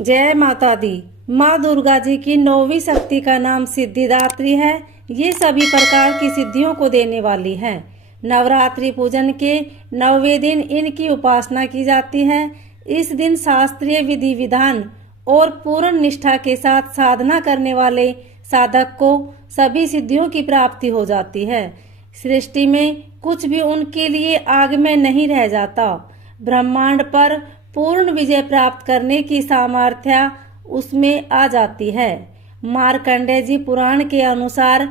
जय माता दी। माँ दुर्गा जी की 9वीं शक्ति का नाम सिद्धिदात्री है। ये सभी प्रकार की सिद्धियों को देने वाली है। नवरात्रि पूजन के 9वें दिन इनकी उपासना की जाती है। इस दिन शास्त्रीय विधि विधान और पूर्ण निष्ठा के साथ साधना करने वाले साधक को सभी सिद्धियों की प्राप्ति हो जाती है। सृष्टि में कुछ भी उनके लिए आग में नहीं रह जाता। ब्रह्मांड पर पूर्ण विजय प्राप्त करने की सामर्थ्य उसमें आ जाती है। मार्कंडेय जी पुराण के अनुसार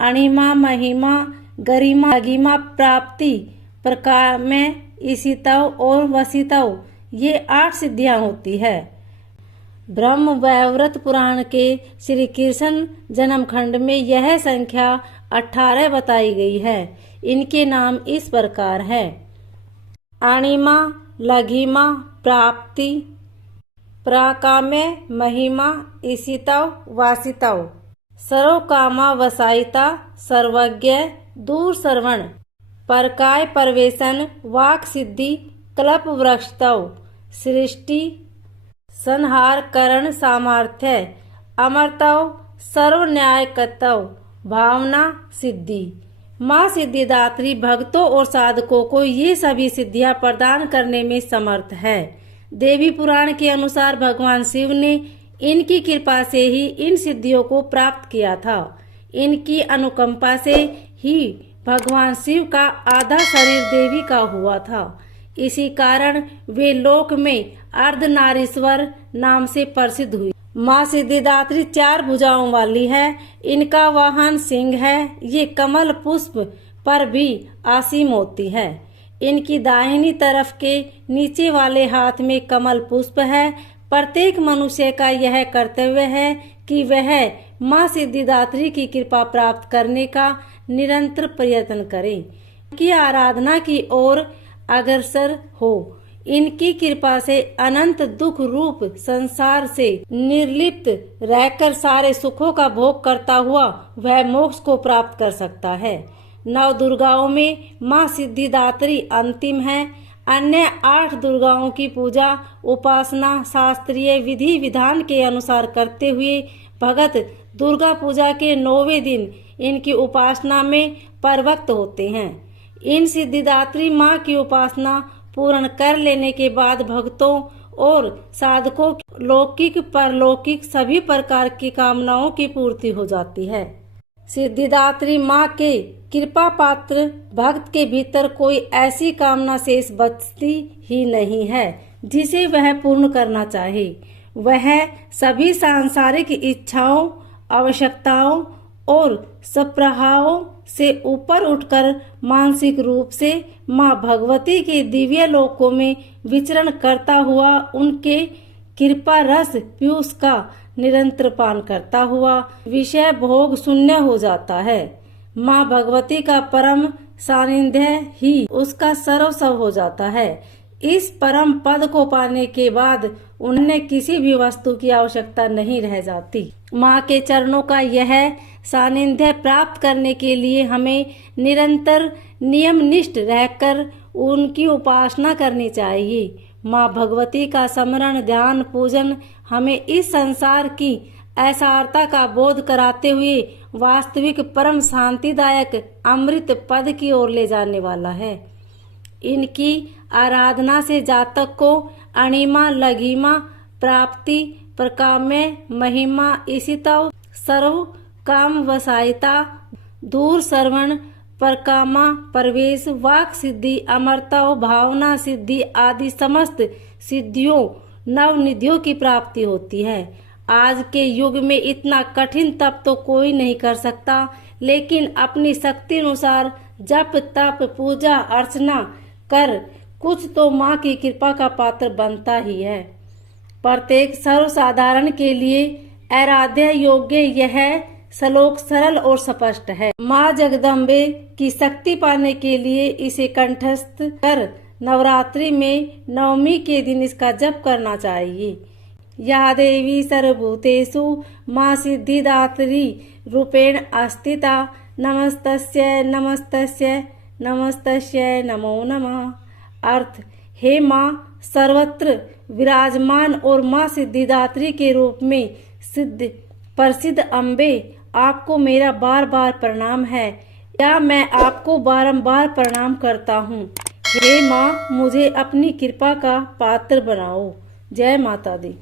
अणिमा, महिमा, गरिमा, अगिमा प्राप्ति, प्रकार में ईशितव और वसितव, ये 8 सिद्धियां होती है। ब्रह्म वैवर्त पुराण के श्री कृष्ण जन्म खंड में यह संख्या 18 बताई गई है। इनके नाम इस प्रकार है: अणिमा, लघिमा प्राप्ति, प्राकाम्य, महिमा, ईशितव, वासितव, सर्वकामा वसायिता, सर्वज्ञ, दूर श्रवण, परकाय परवेशन, वाक सिद्धि, कल्प वृक्षतव, सृष्टि संहार करण सामर्थ्य, अमरतव, सर्व न्यायकतव, भावना सिद्धि। माँ सिद्धिदात्री भक्तों और साधकों को ये सभी सिद्धियां प्रदान करने में समर्थ है। देवी पुराण के अनुसार भगवान शिव ने इनकी कृपा से ही इन सिद्धियों को प्राप्त किया था। इनकी अनुकंपा से ही भगवान शिव का आधा शरीर देवी का हुआ था। इसी कारण वे लोक में अर्धनारीश्वर नाम से प्रसिद्ध हुई। माँ सिद्धिदात्री 4 भुजाओं वाली है। इनका वाहन सिंह है। ये कमल पुष्प पर भी आसीन होती है। इनकी दाहिनी तरफ के नीचे वाले हाथ में कमल पुष्प है। प्रत्येक मनुष्य का यह कर्तव्य है कि वह माँ सिद्धिदात्री की कृपा प्राप्त करने का निरंतर प्रयत्न करे, इनकी आराधना की ओर अग्रसर हो। इनकी कृपा से अनंत दुख रूप संसार से निर्लिप्त रहकर सारे सुखों का भोग करता हुआ वह मोक्ष को प्राप्त कर सकता है। 9 दुर्गाओं में माँ सिद्धिदात्री अंतिम है। अन्य 8 दुर्गाओं की पूजा उपासना शास्त्रीय विधि विधान के अनुसार करते हुए भगत दुर्गा पूजा के 9वें दिन इनकी उपासना में प्रवृत्त होते हैं। इन सिद्धिदात्री माँ की उपासना पूर्ण कर लेने के बाद भक्तों और साधकों की लौकिक परलौकिक सभी प्रकार की कामनाओं की पूर्ति हो जाती है। सिद्धिदात्री माँ के कृपा पात्र भक्त के भीतर कोई ऐसी कामना शेष बचती ही नहीं है जिसे वह पूर्ण करना चाहे। वह सभी सांसारिक इच्छाओं, आवश्यकताओं और सप्राहाओं से ऊपर उठकर मानसिक रूप से माँ भगवती के दिव्य लोकों में विचरण करता हुआ उनके कृपा रस पीयूष का निरंतर पान करता हुआ विषय भोग शून्य हो जाता है। माँ भगवती का परम सानिध्य ही उसका सर्वस्व हो जाता है। इस परम पद को पाने के बाद उन्हें किसी भी वस्तु की आवश्यकता नहीं रह जाती। माँ के चरणों का यह सानिध्य प्राप्त करने के लिए हमें निरंतर नियमनिष्ठ रहकर उनकी उपासना करनी चाहिए। माँ भगवती का स्मरण ध्यान पूजन हमें इस संसार की असारता का बोध कराते हुए वास्तविक परम शांतिदायक अमृत पद की ओर ले जाने वाला है। इनकी आराधना से जातक को अणिमा, लघिमा प्राप्ति, प्रकाम्य, महिमा, ईशितव, सर्व काम वसायिता, दूर श्रवण, परकामा प्रवेश, वाक सिद्धि, अमरतव, भावना सिद्धि आदि समस्त सिद्धियों नवनिधियों की प्राप्ति होती है। आज के युग में इतना कठिन तप तो कोई नहीं कर सकता, लेकिन अपनी शक्ति अनुसार जप तप पूजा अर्चना कर कुछ तो माँ की कृपा का पात्र बनता ही है। प्रत्येक सर्वसाधारण के लिए आराध्य योग्य यह श्लोक सरल और स्पष्ट है। माँ जगदम्बे की शक्ति पाने के लिए इसे कंठस्थ कर नवरात्रि में 9वीं के दिन इसका जप करना चाहिए। या देवी सर्वभूतेषु माँ सिद्धिदात्री रूपेण अस्थिता, नमस्तस्यै नमस्तस्यै नमस्तस्यै नमो नमः। अर्थ: हे माँ सर्वत्र विराजमान और माँ सिद्धिदात्री के रूप में प्रसिद्ध अम्बे, आपको मेरा बार बार प्रणाम है, या मैं आपको बारंबार प्रणाम करता हूँ। हे माँ, मुझे अपनी कृपा का पात्र बनाओ। जय माता दी।